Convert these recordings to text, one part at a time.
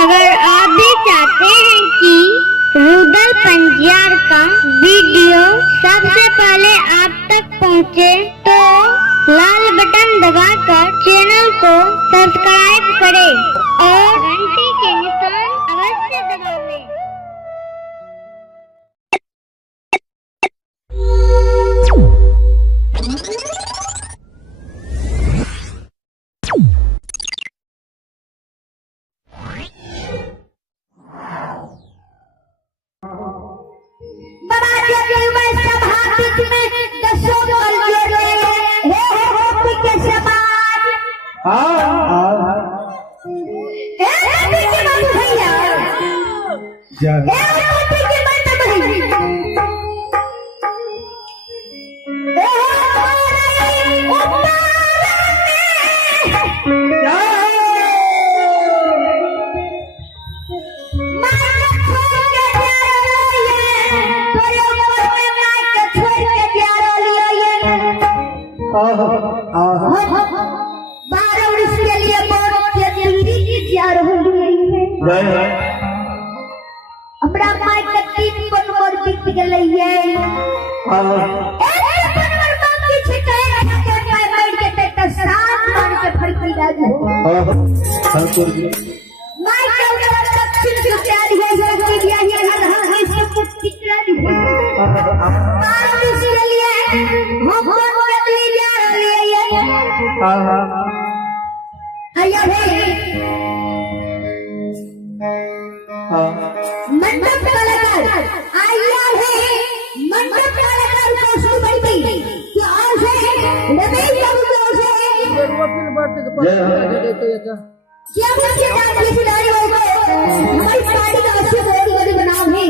अगर आप भी चाहते हैं कि रूदल पंजियार का वीडियो सबसे पहले आप तक पहुंचे, तो लाल बटन दबाकर चैनल को सब्सक्राइब करें और घंटी के निशान अवश्य दबावें। हमरा माय के 3 बनवर बीत गेलैये एक बनवर बाकी छै के माय मर के त 7 मान के फड़की लागो माय के उधर दक्षिण के तैयारी है कि बियाह हर हर से कुछ तैयारी है मार इसलिए हम बदली जा रही है आया है मंडप कलाकार आया है। मंडप कलाकार को शुरू करती कि आज है रमेश बाबू को से क्या मुझे डांस खिलाड़ी हो गए हमारी पार्टी का अच्छे बड़ी बनाओ है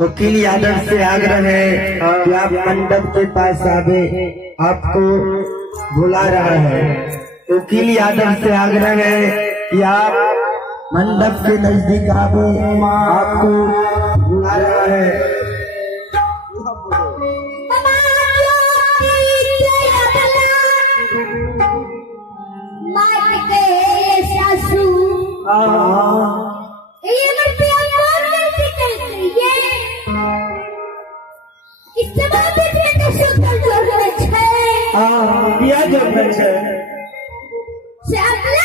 वकील यादव से आग्रह है कि आप मंडप के पास आवे, आपको बुला रहा है। वकील यादव से आग्रह है कि आप मंडप के नजदीक आवे, आपको बुला रहा है। बिया जब है से अपने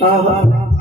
हाँ